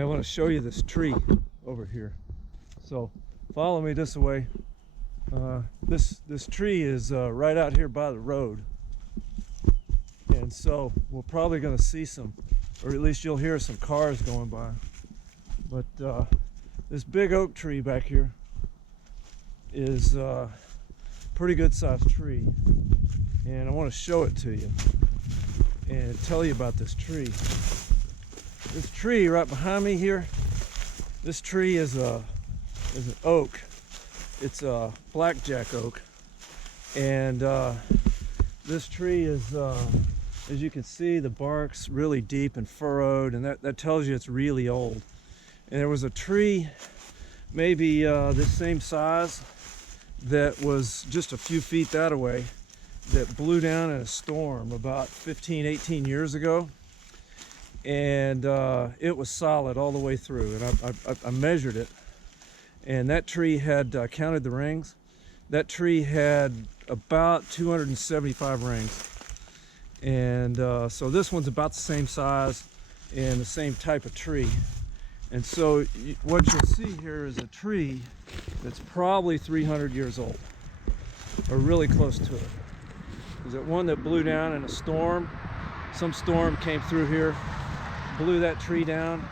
I want to show you this tree over here. So follow me this way. This tree is right out here by the road, and so we're probably going to see some, or at least you'll hear some cars going by. But this big oak tree back here is a pretty good sized tree, and I want to show it to you and tell you about this tree. This tree right behind me here, this tree is an oak. It's a blackjack oak, and this tree is, as you can see, the bark's really deep and furrowed, and that tells you it's really old. And there was a tree maybe this same size that was just a few feet that away that blew down in a storm about 15-18 years ago, and it was solid all the way through, and I measured it, and that tree had counted the rings. That tree had about 275 rings, and so this one's about the same size and the same type of tree. And so what you'll see here is a tree that's probably 300 years old, or really close to it. Is it one that blew down in a storm? Some storm came through here, blew that tree down,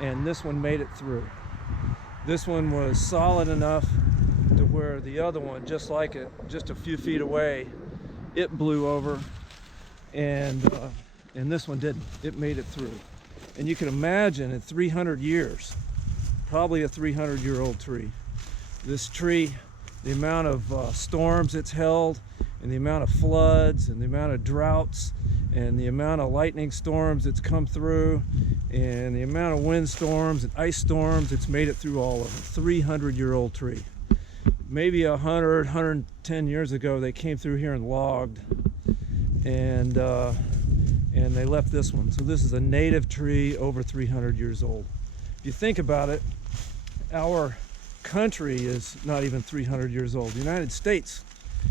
and this one made it through. This one was solid enough to where the other one, just like it, just a few feet away, it blew over, and this one didn't. It made it through. And you can imagine in 300 years, probably a 300-year-old tree. This tree, the amount of storms it's held, and the amount of floods, and the amount of droughts, and the amount of lightning storms it's come through, and the amount of wind storms and ice storms, it's made it through all of them. 300-year-old tree. Maybe 100, 110 years ago, they came through here and logged, and they left this one. So this is a native tree over 300 years old. If you think about it, our country is not even 300 years old. The United States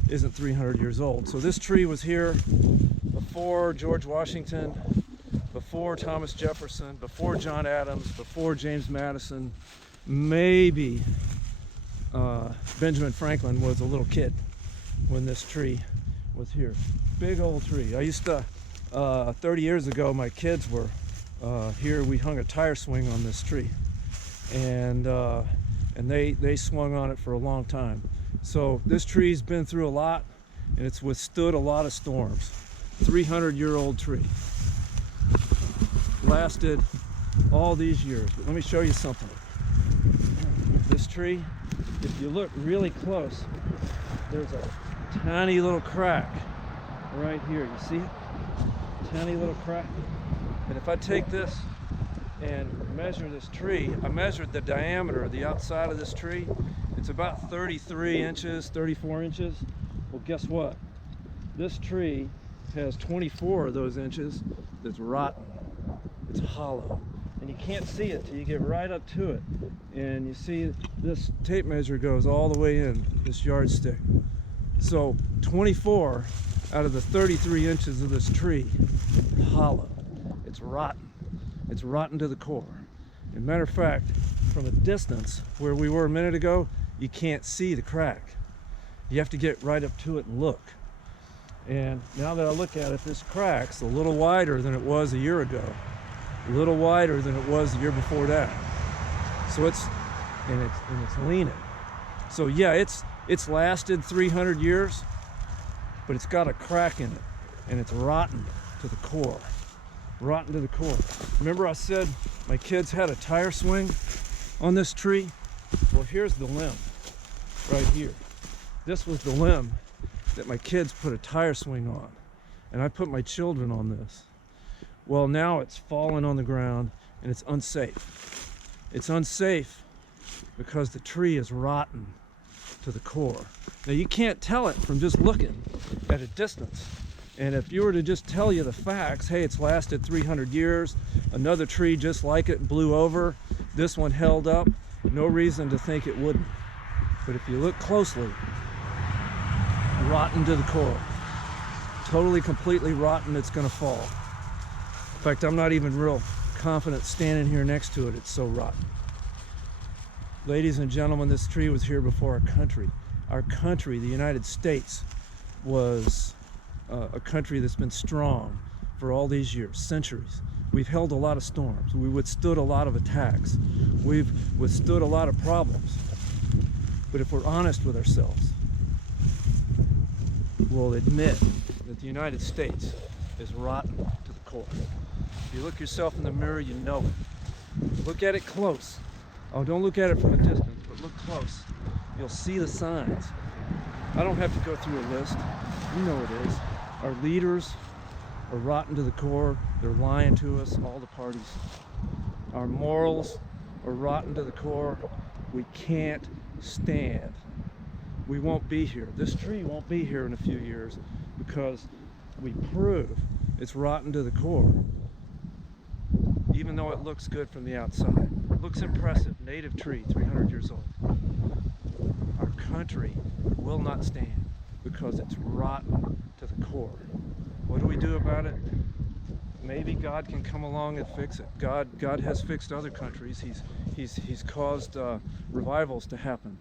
isn't 300 years old. So this tree was here before George Washington, before Thomas Jefferson, before John Adams, before James Madison. Maybe Benjamin Franklin was a little kid when this tree was here. Big old tree. I used to 30 years ago, my kids were here. We hung a tire swing on this tree, and they swung on it for a long time. So this tree's been through a lot, and it's withstood a lot of storms. 300-year-old tree. Lasted all these years. But let me show you something. This tree, if you look really close, there's a tiny little crack right here. You see it? Tiny little crack. And if I take this and measure this tree, I measured the diameter of the outside of this tree. It's about 33 inches, 34 inches. Well, guess what? This tree has 24 of those inches that's rotten. It's hollow, and you can't see it till you get right up to it. And you see this tape measure goes all the way in, this yardstick. So 24 out of the 33 inches of this tree, hollow. It's rotten. It's rotten to the core. As a matter of fact, from a distance where we were a minute ago, you can't see the crack. You have to get right up to it and look. And now that I look at it, this crack's a little wider than it was a year ago. A little wider than it was the year before that. So it's leaning. So yeah, it's lasted 300 years. But it's got a crack in it, and it's rotten to the core. Rotten to the core. Remember I said my kids had a tire swing on this tree? Well, here's the limb right here. This was the limb that my kids put a tire swing on, and I put my children on this. Well, now it's fallen on the ground, and it's unsafe. It's unsafe because the tree is rotten to the core. Now you can't tell it from just looking at a distance. And if you were to just tell you the facts, hey, it's lasted 300 years, another tree just like it blew over, this one held up, no reason to think it wouldn't. But if you look closely, rotten to the core. Totally, completely rotten, it's gonna fall. In fact, I'm not even real confident standing here next to it. It's so rotten. Ladies and gentlemen, this tree was here before our country. Our country, the United States, was a country that's been strong for all these years, centuries. We've held a lot of storms. We withstood a lot of attacks. We've withstood a lot of problems. But if we're honest with ourselves, we'll admit that the United States is rotten to the core. If you look yourself in the mirror, you know it. Look at it close. Oh, don't look at it from a distance, but look close. You'll see the signs. I don't have to go through a list. You know it is. Our leaders are rotten to the core. They're lying to us, all the parties. Our morals are rotten to the core. We can't stand. We won't be here. This tree won't be here in a few years because we prove it's rotten to the core. Even though it looks good from the outside. It looks impressive. Native tree, 300 years old. Our country will not stand because it's rotten to the core. What do we do about it? Maybe God can come along and fix it. God has fixed other countries. He's caused revivals to happen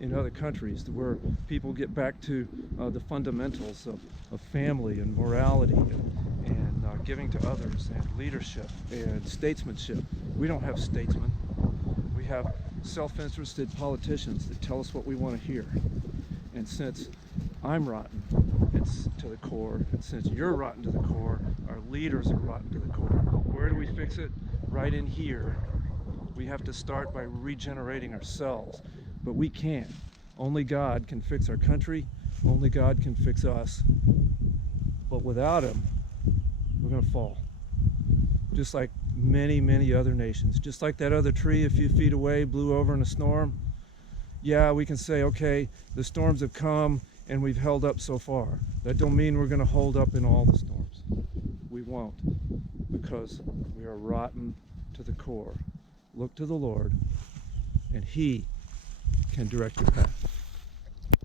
in other countries where people get back to the fundamentals of family and morality and giving to others and leadership and statesmanship. We don't have statesmen. We have self-interested politicians that tell us what we want to hear. And since I'm rotten, it's to the core, and since you're rotten to the core, our leaders are rotten to the core. Where do we fix it? Right in here. We have to start by regenerating ourselves, but we can't. Only God can fix our country. Only God can fix us. But without Him, we're going to fall. Just like many, many other nations. Just like that other tree a few feet away blew over in a storm. Yeah, we can say, okay, the storms have come and we've held up so far. That don't mean we're going to hold up in all the storms. We won't, because we are rotten to the core. Look to the Lord, and He can direct your path.